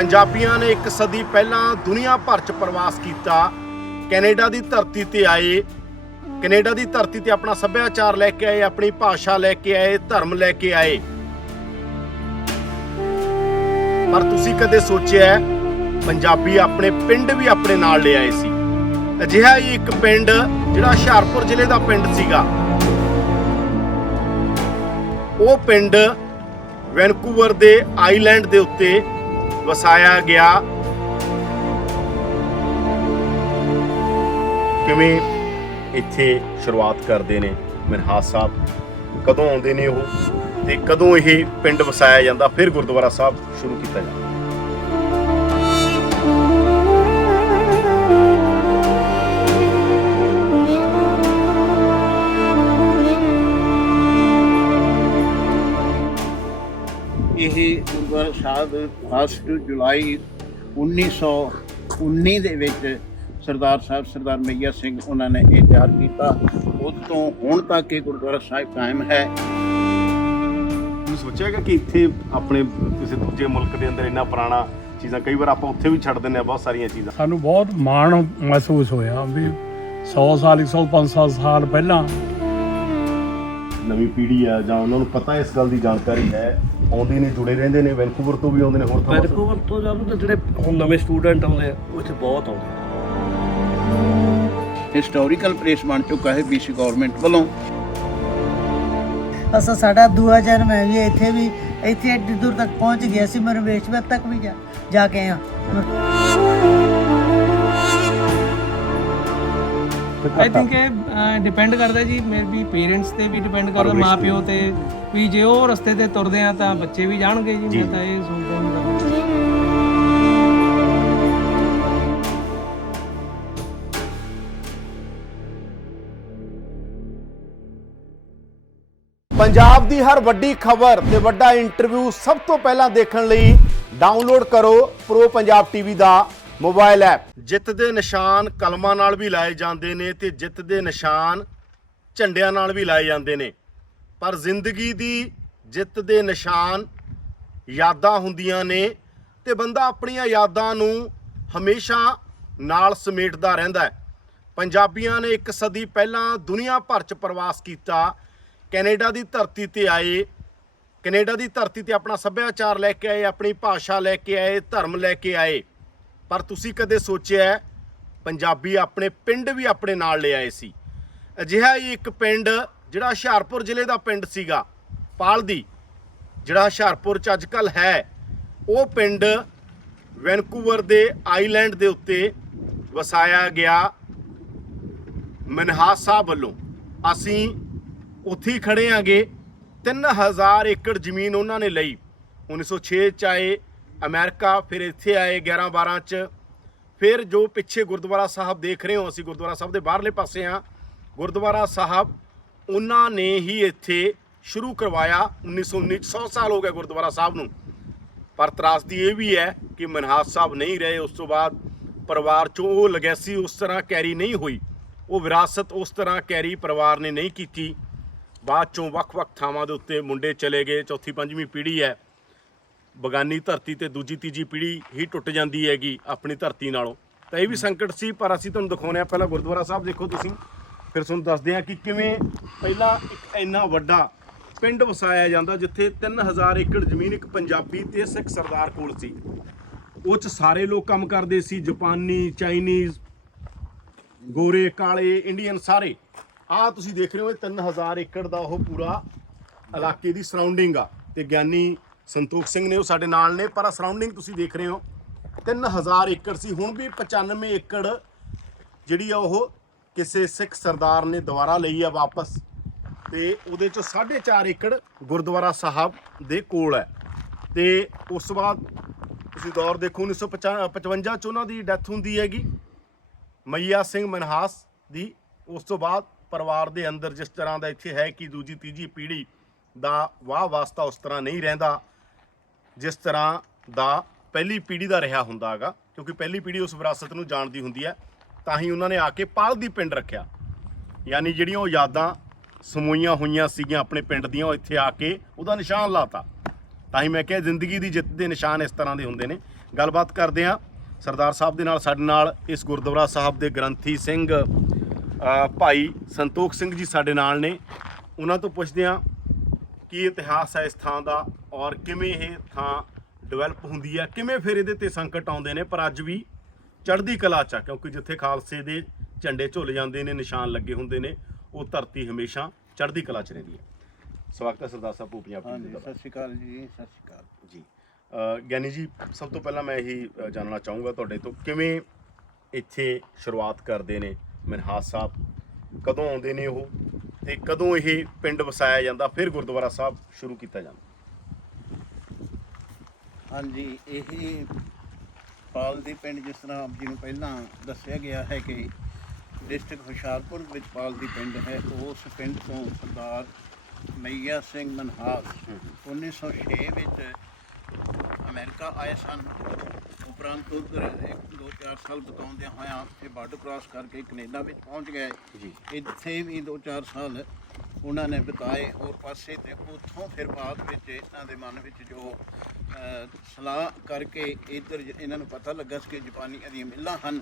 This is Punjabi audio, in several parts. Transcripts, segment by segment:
पंजाबियों ने एक सदी पहला दुनिया भर च प्रवास किया। कैनेडा की धरती ते आए, कैनेडा की धरती ते अपना सभ्याचार लैके आए, अपनी भाषा लैके आए, धर्म लैके आए। पर तुसी कदे सोचिया पंजाबी अपने पिंड भी अपने नाल ले आए सी। अजिहा ही एक पिंड जिहड़ा हुशियारपुर जिले का पिंड सीगा, वो पिंड वैनकूवर दे आईलैंड दे उत्ते वसाया गया। किवें इत्थे शुरुआत करते ने मनहास साहब, कदों आउंदे ने वो ते कदों ये पिंड वसाया जाता, फिर गुरुद्वारा साहब शुरू किया जाता। ਇਹ ਗੁਰਦੁਆਰਾ ਸਾਹਿਬ 1 ਜੁਲਾਈ 1919 ਦੇ ਵਿੱਚ ਸਰਦਾਰ ਸਾਹਿਬ ਸਰਦਾਰ ਮਈਆ ਸਿੰਘ ਉਹਨਾਂ ਨੇ ਇਹ ਤਿਆਰ ਕੀਤਾ। ਉਸ ਤੋਂ ਹੁਣ ਤੱਕ ਇਹ ਗੁਰਦੁਆਰਾ ਸਾਹਿਬ ਕਾਇਮ ਹੈ। ਤੁਸੀਂ ਸੋਚਿਆਗਾ ਕਿ ਇੱਥੇ ਆਪਣੇ ਕਿਸੇ ਦੂਜੇ ਮੁਲਕ ਦੇ ਅੰਦਰ ਇੰਨਾ ਪੁਰਾਣਾ ਚੀਜ਼ਾਂ, ਕਈ ਵਾਰ ਆਪਾਂ ਉੱਥੇ ਵੀ ਛੱਡ ਦਿੰਦੇ ਆ ਬਹੁਤ ਸਾਰੀਆਂ ਚੀਜ਼ਾਂ। ਸਾਨੂੰ ਬਹੁਤ ਮਾਣ ਮਹਿਸੂਸ ਹੋਇਆ ਵੀ 100 ਸਾਲ 100-500 ਸਾਲ ਪਹਿਲਾਂ ਨਵੀਂ ਪੀੜ੍ਹੀ ਆ ਜਾਂ ਉਹਨਾਂ ਨੂੰ ਪਤਾ ਇਸ ਗੱਲ ਦੀ ਜਾਣਕਾਰੀ ਹੈ, ਆਉਂਦੇ ਨੇ, ਜੁੜੇ ਰਹਿੰਦੇ ਨੇ। ਵੈਨਕੂਵਰ ਤੋਂ ਵੀ ਆਉਂਦੇ ਨੇ, ਹੋਰ ਵੈਨਕੂਵਰ ਤੋਂ ਜਾਂ ਜਿਹੜੇ ਹੁਣ ਨਵੇਂ ਸਟੂਡੈਂਟ ਆਉਂਦੇ ਆ ਉਹ ਇੱਥੇ ਬਹੁਤ ਆਉਂਦੇ ਆ। ਹਿਸਟੋਰੀਕਲ ਪਲੇਸ ਬਣ ਚੁੱਕਾ ਹੈ BC ਗਵਰਨਮੈਂਟ ਵੱਲੋਂ। ਅਸਾਂ ਸਾਡਾ ਦੂਆ ਜਨਮ ਹੈ ਜੀ, ਇੱਥੇ ਐਡੀ ਦੂਰ ਤੱਕ ਪਹੁੰਚ ਗਿਆ ਸੀ। ਮੈਂ ਰਵੇਸ਼ਵਰ ਤੱਕ ਵੀ ਜਾ ਕੇ ਆ। ਆਈ ਥਿੰਕ ਇਹ ਡਿਪੈਂਡ ਕਰਦਾ ਜੀ, ਮੇਰੇ ਵੀ ਪੇਰੈਂਟਸ ਤੇ ਵੀ ਡਿਪੈਂਡ ਕਰਦਾ, ਮਾਂ ਪਿਓ ਤੇ ਵੀ। ਜੇ ਉਹ ਰਸਤੇ ਤੇ ਤੁਰਦੇ ਆ ਤਾਂ ਬੱਚੇ ਵੀ ਜਾਣਗੇ ਜੀ। ਮੈਂ ਤਾਂ ਇਹ ਸੋਚਦਾ ਹੁੰਦਾ। पंजाब दी हर वड्डी खबर ते वड्डा इंटरव्यू सब तो पहला देखने लई डाउनलोड करो प्रो पंजाब टीवी दा मोबाइल ऐप। जित दे निशान कलमां नाल भी लाए जांदे ने ते जित दे निशान झंडियां नाल भी लाए जांदे ने, पर जिंदगी दी जित दे निशान यादां हुंदियां ने ते बंदा अपणियां यादां नूं हमेशा नाल समेटदा रहिंदा है। पंजाबियां ने एक सदी पहला दुनिया भर च प्रवास किया। कैनेडा की धरती ते आए, कैनेडा की धरती ते अपना सभ्याचार लैके आए, अपनी भाषा लैके आए, धर्म लैके आए। पर तुसी कदे सोचिया पंजाबी अपने पिंड भी अपने नाल ले आए सी। अजिहा ही एक पिंड जिहड़ा हुशियारपुर जिले का पिंड सीगा, पालदी, जिहड़ा हुशियारपुर च अजकल है, वो पिंड वैनकूवर दे आईलैंड दे उत्ते वसाया गया मनहास साहब वल्लों। असीं उत्थे ही खड़े आंगे। 3000 एकड़ जमीन उन्होंने लई। 1906 च आए अमेरिका, फिर इत्थे आए 11-12 च। फिर जो पिछे गुरुद्वारा साहब देख रहे हो, असीं गुरुद्वारा साहब के बाहरले पासे हाँ। गुरुद्वारा साहब उन्होंने ही इत्थे शुरू करवाया 1919। 100 साल हो गए गुरुद्वारा साहब नूं। पर त्रासदी ये भी है कि मनहास साहब नहीं रहे। उस तो बाद परिवार चों वो लगैसी उस तरह कैरी नहीं हुई, वो विरासत उस तरह कैरी परिवार ने नहीं की। बाद चों ਵੱਖ-ਵੱਖ ਥਾਵਾਂ ਦੇ ਉੱਤੇ ਮੁੰਡੇ ਚਲੇ ਗਏ। ਚੌਥੀ ਪੰਜਵੀਂ ਪੀੜ੍ਹੀ ਹੈ। ਬਗਾਨੀ ਧਰਤੀ ਤੇ ਦੂਜੀ ਤੀਜੀ ਪੀੜ੍ਹੀ ਹੀ ਟੁੱਟ ਜਾਂਦੀ ਹੈਗੀ ਆਪਣੀ ਧਰਤੀ ਨਾਲੋਂ। ਤਾਂ ਇਹ ਵੀ ਸੰਕਟ ਸੀ, ਪਰ ਅਸੀਂ ਤੁਹਾਨੂੰ ਦਿਖਾਉਂਦੇ ਹਾਂ। ਪਹਿਲਾਂ ਗੁਰਦੁਆਰਾ ਸਾਹਿਬ ਦੇਖੋ ਤੁਸੀਂ, ਫਿਰ ਤੁਹਾਨੂੰ ਦੱਸਦੇ ਹਾਂ ਕਿ ਕਿਵੇਂ ਪਹਿਲਾਂ ਇੱਕ ਇੰਨਾ ਵੱਡਾ ਪਿੰਡ ਵਸਾਇਆ ਜਾਂਦਾ ਜਿੱਥੇ 3000 ਏਕੜ ਜ਼ਮੀਨ ਇੱਕ ਪੰਜਾਬੀ ਤੇ ਸਿੱਖ ਸਰਦਾਰ ਕੋਲ ਸੀ। ਉਹ 'ਚ ਸਾਰੇ ਲੋਕ ਕੰਮ ਕਰਦੇ ਸੀ, ਜਾਪਾਨੀ, ਚਾਈਨੀਜ਼, ਗੋਰੇ, ਕਾਲੇ, ਇੰਡੀਅਨ ਸਾਰੇ। ਆਹ ਤੁਸੀਂ ਦੇਖ ਰਹੇ ਹੋ 3000 ਏਕੜ ਦਾ ਉਹ ਪੂਰਾ ਇਲਾਕੇ ਦੀ ਸਰਾਊਂਡਿੰਗ ਆ। ਤੇ ਗਿਆਨੀ ਸੰਤੋਖ ਸਿੰਘ ਨੇ ਉਹ ਸਾਡੇ ਨਾਲ ਨੇ। ਪਰ ਸਰਾਊਂਡਿੰਗ ਤੁਸੀਂ ਦੇਖ ਰਹੇ ਹੋ 3000 ਏਕੜ ਸੀ। ਹੁਣ ਵੀ 95 ਏਕੜ ਜਿਹੜੀ ਆ ਉਹ ਕਿਸੇ ਸਿੱਖ ਸਰਦਾਰ ਨੇ ਦੁਬਾਰਾ ਲਈ ਆ ਵਾਪਸ। ਤੇ ਉਹਦੇ ਚੋਂ 4.5 ਏਕੜ ਗੁਰਦੁਆਰਾ ਸਾਹਿਬ ਦੇ ਕੋਲ ਹੈ। ਤੇ ਉਸ ਤੋਂ ਬਾਅਦ ਤੁਸੀਂ ਦੌਰ ਦੇਖੋ 1955 ਚ ਉਹਨਾਂ ਦੀ ਡੈਥ ਹੁੰਦੀ ਹੈਗੀ, ਮਈਆ ਸਿੰਘ ਮਨਹਾਸ ਦੀ। ਉਸ ਤੋਂ ਬਾਅਦ ਪਰਿਵਾਰ ਦੇ ਅੰਦਰ ਜਿਸ ਤਰ੍ਹਾਂ ਦਾ ਇੱਥੇ ਹੈ ਕਿ ਦੂਜੀ ਤੀਜੀ ਪੀੜ੍ਹੀ ਦਾ ਵਾਹ ਵਾਸਤਾ ਉਸ ਤਰ੍ਹਾਂ ਨਹੀਂ ਰਹਿੰਦਾ ਜਿਸ ਤਰ੍ਹਾਂ ਦਾ ਪਹਿਲੀ ਪੀੜ੍ਹੀ ਦਾ ਰਿਹਾ ਹੁੰਦਾ ਹੈਗਾ, ਕਿਉਂਕਿ ਪਹਿਲੀ ਪੀੜ੍ਹੀ ਉਸ ਵਿਰਾਸਤ ਨੂੰ ਜਾਣਦੀ ਹੁੰਦੀ ਹੈ। ਤਾਂ ਹੀ ਉਹਨਾਂ ਨੇ ਆ ਕੇ ਪਾਲਦੀ ਪਿੰਡ ਰੱਖਿਆ। यानी ਜਿਹੜੀਆਂ ਉਹ ਯਾਦਾਂ ਸਮੂਹੀਆਂ ਹੋਈਆਂ ਸੀਗੀਆਂ ਆਪਣੇ ਪਿੰਡ ਦੀਆਂ ਉਹ ਇੱਥੇ ਆ ਕੇ ਉਹਦਾ ਨਿਸ਼ਾਨ ਲਾਤਾ। ਤਾਂ ਹੀ ਮੈਂ ਕਿਹਾ ਜ਼ਿੰਦਗੀ ਦੀ ਜਿੱਤ ਦੇ ਨਿਸ਼ਾਨ ਇਸ ਤਰ੍ਹਾਂ ਦੇ ਹੁੰਦੇ ਨੇ ਗੱਲਬਾਤ ਕਰਦੇ ਹਾਂ ਸਰਦਾਰ ਸਾਹਿਬ ਦੇ ਨਾਲ। ਸਾਡੇ ਨਾਲ ਇਸ ਗੁਰਦੁਆਰਾ ਸਾਹਿਬ ਦੇ ਗ੍ਰੰਥੀ ਸਿੰਘ ਭਾਈ ਸੰਤੋਖ ਸਿੰਘ ਜੀ ਸਾਡੇ ਨਾਲ ਨੇ। ਉਹਨਾਂ ਤੋਂ ਪੁੱਛਦੇ ਹਾਂ ਕੀ ਇਤਿਹਾਸ ਹੈ ਇਸ ਥਾਂ ਦਾ ਔਰ ਕਿਵੇਂ ਇਹ ਥਾਂ ਡਿਵੈਲਪ ਹੁੰਦੀ ਹੈ, ਕਿਵੇਂ ਫਿਰ ਇਹਦੇ ਤੇ ਸੰਕਟ ਆਉਂਦੇ ਨੇ, ਪਰ ਅੱਜ ਵੀ ਚੜ੍ਹਦੀ ਕਲਾ 'ਚ ਆ, ਕਿਉਂਕਿ ਜਿੱਥੇ ਖਾਲਸੇ ਦੇ ਝੰਡੇ ਝੁੱਲ ਜਾਂਦੇ ਨੇ, ਨਿਸ਼ਾਨ ਲੱਗੇ ਹੁੰਦੇ ਨੇ, ਉਹ ਧਰਤੀ ਹਮੇਸ਼ਾ ਚੜ੍ਹਦੀ ਕਲਾ 'ਚ ਰਹਿੰਦੀ ਹੈ। ਸਵਾਗਤ ਹੈ ਸਰਦਾਰ ਸਾਹਿਬ ਭੂ ਪੰਜਾਬ ਹਾਂਜੀ, ਟੀਵੀ ਦਾ। ਸਤਿ ਸ਼੍ਰੀ ਅਕਾਲ ਜੀ, ਸਤਿ ਸ਼੍ਰੀ ਅਕਾਲ ਜੀ ਗਿਆਨੀ ਜੀ, ਸਭ ਤੋਂ ਪਹਿਲਾਂ ਮੈਂ ਇਹੀ ਜਾਣਨਾ ਚਾਹੂੰਗਾ ਤੁਹਾਡੇ ਤੋਂ, ਕਿਵੇਂ ਇੱਥੇ ਸ਼ੁਰੂਆਤ ਕਰਦੇ ਨੇ ਮਨਹਾਸ ਸਾਹਿਬ, ਕਦੋਂ ਆਉਂਦੇ ਨੇ ਉਹ, ਤੇ ਕਦੋਂ ਇਹ ਪਿੰਡ ਵਸਾਇਆ ਜਾਂਦਾ, ਫਿਰ ਗੁਰਦੁਆਰਾ ਸਾਹਿਬ ਸ਼ੁਰੂ ਕੀਤਾ ਜਾਂਦਾ? ਹਾਂਜੀ, ਇਹ ਪਾਲਦੀ ਪਿੰਡ ਜਿਸ ਤਰ੍ਹਾਂ ਆਪ ਜੀ ਨੂੰ ਪਹਿਲਾਂ ਦੱਸਿਆ ਗਿਆ ਹੈ ਕਿ ਡਿਸਟ੍ਰਿਕਟ ਹੁਸ਼ਿਆਰਪੁਰ ਵਿੱਚ ਪਾਲਦੀ ਪਿੰਡ ਹੈ। ਉਸ ਪਿੰਡ ਤੋਂ ਸਰਦਾਰ ਮਈਆ ਸਿੰਘ ਮਨਹਾਸ 1906 ਵਿੱਚ ਅਮਰੀਕਾ ਆਏ ਸਨ। ਉਪਰੰਤ ਉੱਧਰ 1-2-4 ਸਾਲ ਬਿਤਾਉਂਦਿਆਂ ਹੋਇਆਂ ਇਹ ਬਾਰਡਰ ਕ੍ਰਾਸ ਕਰਕੇ ਕੈਨੇਡਾ ਵਿੱਚ ਪਹੁੰਚ ਗਏ ਜੀ। ਇੱਥੇ ਵੀ 2-4 ਸਾਲ ਉਹਨਾਂ ਨੇ ਬਿਤਾਏ ਹੋਰ ਪਾਸੇ, ਤੇ ਉੱਥੋਂ ਫਿਰ ਬਾਅਦ ਵਿੱਚ ਇਹਨਾਂ ਦੇ ਮਨ ਵਿੱਚ ਜੋ ਸਲਾਹ ਕਰਕੇ ਇੱਧਰ ਇਹਨਾਂ ਨੂੰ ਪਤਾ ਲੱਗਾ ਸੀ ਕਿ ਜਾਪਾਨੀਆਂ ਦੀਆਂ ਮਿੱਲਾਂ ਹਨ,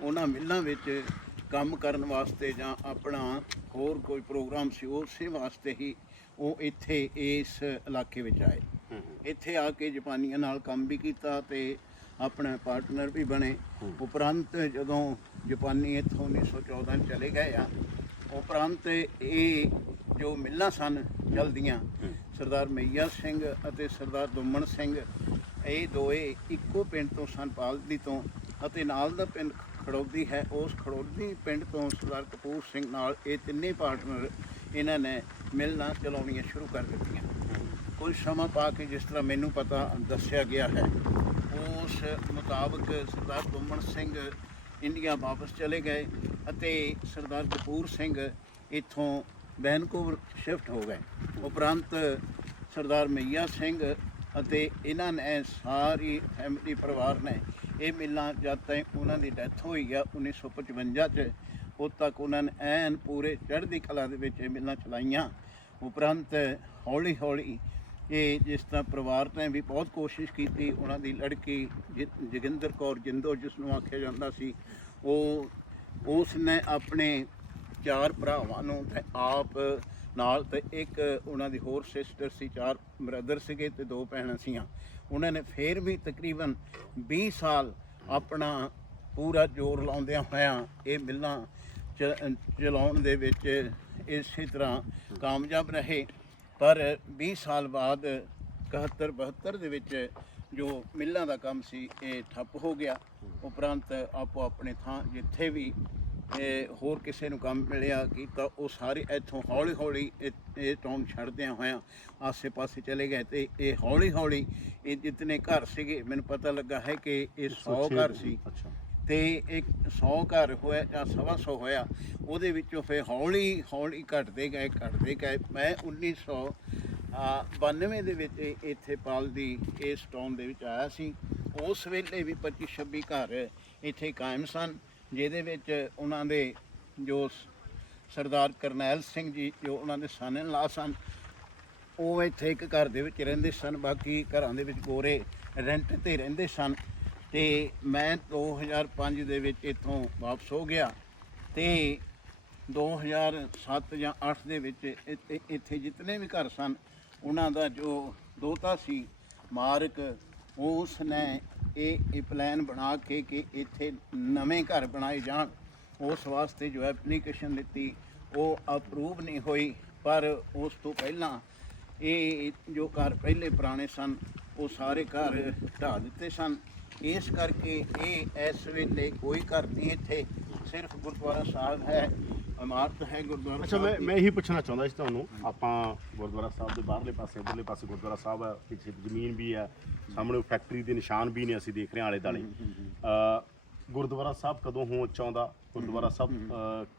ਉਹਨਾਂ ਮਿੱਲਾਂ ਵਿੱਚ ਕੰਮ ਕਰਨ ਵਾਸਤੇ ਜਾਂ ਆਪਣਾ ਹੋਰ ਕੋਈ ਪ੍ਰੋਗਰਾਮ ਸੀ ਉਸੇ ਵਾਸਤੇ ਹੀ ਉਹ ਇੱਥੇ ਇਸ ਇਲਾਕੇ ਵਿੱਚ ਆਏ। ਇੱਥੇ ਆ ਕੇ ਜਾਪਾਨੀਆਂ ਨਾਲ ਕੰਮ ਵੀ ਕੀਤਾ ਤੇ ਆਪਣਾ ਪਾਰਟਨਰ ਵੀ ਬਣੇ। ਉਪਰੰਤ ਜਦੋਂ ਜਾਪਾਨੀ ਇੱਥੋਂ 1914 ਚਲੇ ਗਏ ਆ, ਉਪਰੰਤ ਇਹ ਜੋ ਮਿੱਲਾਂ ਸਨ ਚਲਦੀਆਂ, ਸਰਦਾਰ ਮਈਆ ਸਿੰਘ ਅਤੇ ਸਰਦਾਰ ਦੁੰਮਣ ਸਿੰਘ, ਇਹ ਦੋਏ ਇੱਕੋ ਪਿੰਡ ਤੋਂ ਸਨ, ਪਾਲਦੀ ਤੋਂ, ਅਤੇ ਨਾਲ ਦਾ ਪਿੰਡ ਖੜੌਦੀ ਹੈ। ਉਸ ਖੜੌਦੀ ਪਿੰਡ ਤੋਂ ਸਰਦਾਰ ਕਪੂਰ ਸਿੰਘ ਨਾਲ ਇਹ ਤਿੰਨੇ ਪਾਰਟਨਰ ਇਹਨਾਂ ਨੇ ਮਿਲਣਾ ਚਲਾਉਣੀਆਂ ਸ਼ੁਰੂ ਕਰ ਦਿੱਤੀਆਂ। ਕੁਝ ਸਮਾਂ ਪਾ ਕੇ ਜਿਸ ਤਰ੍ਹਾਂ ਮੈਨੂੰ ਪਤਾ ਦੱਸਿਆ ਗਿਆ ਹੈ, ਉਸ ਮੁਤਾਬਕ ਸਰਦਾਰ ਦੁੰਮਣ ਸਿੰਘ ਇੰਡੀਆ ਵਾਪਸ ਚਲੇ ਗਏ ਅਤੇ ਸਰਦਾਰ ਕਪੂਰ ਸਿੰਘ ਇੱਥੋਂ ਵੈਨਕੂਵਰ ਸ਼ਿਫਟ ਹੋ ਗਏ। ਉਪਰੰਤ ਸਰਦਾਰ ਮਈਆ ਸਿੰਘ ਅਤੇ ਇਹਨਾਂ ਨੇ ਸਾਰੀ ਫੈਮਿਲੀ ਪਰਿਵਾਰ ਨੇ ਇਹ ਮਿਲਾਂ ਜਦ ਤੱਕ ਉਹਨਾਂ ਦੀ ਡੈਥ ਹੋਈ ਆ 1955 'ਚ, ਉਦੋਂ ਤੱਕ ਉਹਨਾਂ ਨੇ ਐਨ ਪੂਰੇ ਚੜ੍ਹਦੀ ਕਲਾ ਦੇ ਵਿੱਚ ਇਹ ਮਿਲਾਂ ਚਲਾਈਆਂ। ਉਪਰੰਤ ਹੌਲੀ ਹੌਲੀ ਇਹ ਜਿਸ ਤਰ੍ਹਾਂ ਪਰਿਵਾਰ ਨੇ ਵੀ ਬਹੁਤ ਕੋਸ਼ਿਸ਼ ਕੀਤੀ, ਉਹਨਾਂ ਦੀ ਲੜਕੀ ਜੋਗਿੰਦਰ ਕੌਰ ਜਿੰਦੋ ਜਿਸ ਨੂੰ ਆਖਿਆ ਜਾਂਦਾ ਸੀ, ਉਸ ਨੇ ਆਪਣੇ 4 ਭਰਾਵਾਂ ਨੂੰ ਤੇ ਆਪ ਨਾਲ ਤੇ ਇੱਕ ਉਹਨਾਂ ਦੀ ਹੋਰ ਸਿਸਟਰ ਸੀ, 4 ਬ੍ਰਦਰ ਸੀਗੇ ਤੇ 2 ਭੈਣਾਂ ਸੀਆਂ। ਉਹਨਾਂ ਨੇ ਫਿਰ ਵੀ ਤਕਰੀਬਨ 20 ਸਾਲ ਆਪਣਾ ਪੂਰਾ ਜ਼ੋਰ ਲਾਉਂਦਿਆਂ ਹੋਇਆਂ ਇਹ ਮਿੱਲਾਂ ਚਲਾਉਣ ਦੇ ਵਿੱਚ ਇਸੇ ਤਰ੍ਹਾਂ ਕਾਮਯਾਬ ਰਹੇ। ਪਰ 20 ਸਾਲ ਬਾਅਦ 71-72 ਦੇ ਵਿੱਚ ਜੋ ਮਿੱਲਾਂ ਦਾ ਕੰਮ ਸੀ ਇਹ ਠੱਪ ਹੋ ਗਿਆ। ਉਪਰੰਤ ਆਪੋ ਆਪਣੇ ਥਾਂ ਜਿੱਥੇ ਵੀ ਹੋਰ ਕਿਸੇ ਨੂੰ ਕੰਮ ਮਿਲਿਆ ਕੀਤਾ, ਉਹ ਸਾਰੇ ਇੱਥੋਂ ਹੌਲੀ ਹੌਲੀ ਇਹ ਟਾਊਨ ਛੱਡਦਿਆਂ ਹੋਇਆਂ ਆਸੇ ਪਾਸੇ ਚਲੇ ਗਏ। ਤੇ ਇਹ ਹੌਲੀ ਹੌਲੀ ਇਹ ਜਿਤਨੇ ਘਰ ਸੀਗੇ, ਮੈਨੂੰ ਪਤਾ ਲੱਗਾ ਹੈ ਕਿ ਇਹ 100 ਘਰ ਸੀ, ਤੇ ਇੱਕ 100 ਘਰ ਹੋਇਆ ਜਾਂ 125 ਹੋਇਆ, ਉਹਦੇ ਵਿੱਚੋਂ ਫਿਰ ਹੌਲੀ ਹੌਲੀ ਘਟਦੇ ਗਏ। ਮੈਂ 1992 ਦੇ ਵਿੱਚ ਇੱਥੇ ਪਾਲਦੀ ਇਸ ਟਾਊਨ ਦੇ ਵਿੱਚ ਆਇਆ ਸੀ। ਉਸ ਵੇਲੇ ਵੀ 25-26 ਘਰ ਇੱਥੇ ਕਾਇਮ ਸਨ, ਜਿਹਦੇ ਵਿੱਚ ਉਹਨਾਂ ਦੇ ਜੋ ਸਰਦਾਰ ਕਰਨੈਲ ਸਿੰਘ ਜੀ ਜੋ ਉਹਨਾਂ ਦੇ son-in-law ਸਨ, ਉਹ ਇੱਥੇ ਇੱਕ ਘਰ ਦੇ ਵਿੱਚ ਰਹਿੰਦੇ ਸਨ। ਬਾਕੀ ਘਰਾਂ ਦੇ ਵਿੱਚ ਗੋਰੇ ਰੈਂਟ 'ਤੇ ਰਹਿੰਦੇ ਸਨ। ਤੇ ਮੈਂ 2005 ਦੇ ਵਿੱਚ ਇੱਥੋਂ ਵਾਪਸ ਹੋ ਗਿਆ ਤੇ 2007 ਜਾਂ 8 ਦੇ ਵਿੱਚ ਇੱਥੇ ਜਿਤਨੇ ਵੀ ਘਰ ਸਨ, ਉਹਨਾਂ ਦਾ ਜੋ ਦੋਤਾ ਸੀ ਮਾਰਕ, ਉਸ ਨੇ ਇਹ ਪਲਾਨ ਬਣਾ ਕੇ ਕਿ ਇੱਥੇ ਨਵੇਂ ਘਰ ਬਣਾਏ ਜਾਣ, ਉਸ ਵਾਸਤੇ ਜੋ ਐਪਲੀਕੇਸ਼ਨ ਦਿੱਤੀ ਉਹ ਅਪਰੂਵ ਨਹੀਂ ਹੋਈ। ਪਰ ਉਸ ਤੋਂ ਪਹਿਲਾਂ ਇਹ ਜੋ ਘਰ ਪਹਿਲੇ ਪੁਰਾਣੇ ਸਨ ਉਹ ਸਾਰੇ ਘਰ ਢਾਹ ਦਿੱਤੇ ਸਨ। ਇਸ ਕਰਕੇ ਇਹ ਇਸ ਵੇਲੇ ਕੋਈ ਘਰ ਨਹੀਂ ਇੱਥੇ, ਸਿਰਫ ਗੁਰਦੁਆਰਾ ਸਾਹਿਬ ਹੈ, ਇਮਾਰਤ ਹੈ ਗੁਰਦੁਆਰਾ ਅੱਛਾ, ਸਾਹਿਬ ਦੀ। ਮੈਂ ਇਹੀ ਪੁੱਛਣਾ ਚਾਹੁੰਦਾ ਸੀ ਤੁਹਾਨੂੰ, ਆਪਾਂ ਗੁਰਦੁਆਰਾ ਸਾਹਿਬ ਦੇ ਬਾਹਰਲੇ ਪਾਸੇ, ਇੱਧਰਲੇ ਪਾਸੇ ਗੁਰਦੁਆਰਾ ਸਾਹਿਬ ਹੈ, ਪਿੱਛੇ ਜ਼ਮੀਨ ਵੀ ਹੈ, ਸਾਹਮਣੇ ਫੈਕਟਰੀ ਦੇ ਨਿਸ਼ਾਨ ਵੀ ਨੇ ਅਸੀਂ ਦੇਖ ਰਹੇ ਹਾਂ ਆਲੇ ਦੁਆਲੇ। ਗੁਰਦੁਆਰਾ ਸਾਹਿਬ ਕਦੋਂ ਹੋਂਦ 'ਚ ਆਉਂਦਾ? ਗੁਰਦੁਆਰਾ ਸਾਹਿਬ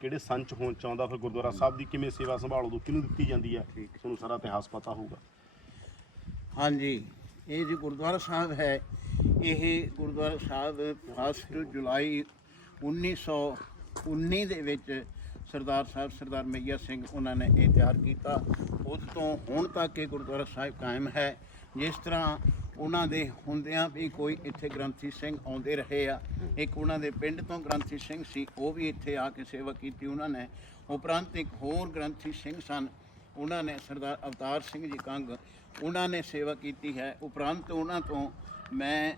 ਕਿਹੜੇ ਸੰਨ 'ਚ ਹੋਂਦ 'ਚ ਆਉਂਦਾ? ਫਿਰ ਗੁਰਦੁਆਰਾ ਸਾਹਿਬ ਦੀ ਕਿਵੇਂ ਸੇਵਾ ਸੰਭਾਲ ਉਦੋਂ ਕਿਹਨੂੰ ਦਿੱਤੀ ਜਾਂਦੀ ਹੈ? ਤੁਹਾਨੂੰ ਸਾਰਾ ਇਤਿਹਾਸ ਪਤਾ ਹੋਊਗਾ। ਹਾਂਜੀ, ਇਹ ਜੋ ਗੁਰਦੁਆਰਾ ਸਾਹਿਬ ਹੈ, ਇਹ ਗੁਰਦੁਆਰਾ ਸਾਹਿਬ 1 ਜੁਲਾਈ 1919 ਦੇ ਵਿੱਚ ਸਰਦਾਰ ਸਾਹਿਬ ਸਰਦਾਰ ਮਈਆ ਸਿੰਘ ਉਹਨਾਂ ਨੇ ਇਹ ਤਿਆਰ ਕੀਤਾ। ਉਦੋਂ ਤੋਂ ਹੁਣ ਤੱਕ ਇਹ ਗੁਰਦੁਆਰਾ ਸਾਹਿਬ ਕਾਇਮ ਹੈ। ਜਿਸ ਤਰ੍ਹਾਂ ਉਹਨਾਂ ਦੇ ਹੁੰਦਿਆਂ ਵੀ ਕੋਈ ਇੱਥੇ ਗ੍ਰੰਥੀ ਸਿੰਘ ਆਉਂਦੇ ਰਹੇ ਆ। ਇੱਕ ਉਹਨਾਂ ਦੇ ਪਿੰਡ ਤੋਂ ਗ੍ਰੰਥੀ ਸਿੰਘ ਸੀ, ਉਹ ਵੀ ਇੱਥੇ ਆ ਕੇ ਸੇਵਾ ਕੀਤੀ ਉਹਨਾਂ ਨੇ। ਉਪਰੰਤ ਇੱਕ ਹੋਰ ਗ੍ਰੰਥੀ ਸਿੰਘ ਸਨ, ਉਹਨਾਂ ਨੇ ਸਰਦਾਰ ਅਵਤਾਰ ਸਿੰਘ ਜੀ ਕੰਗ, ਉਹਨਾਂ ਨੇ ਸੇਵਾ ਕੀਤੀ ਹੈ। ਉਪਰੰਤ ਉਹਨਾਂ ਤੋਂ ਮੈਂ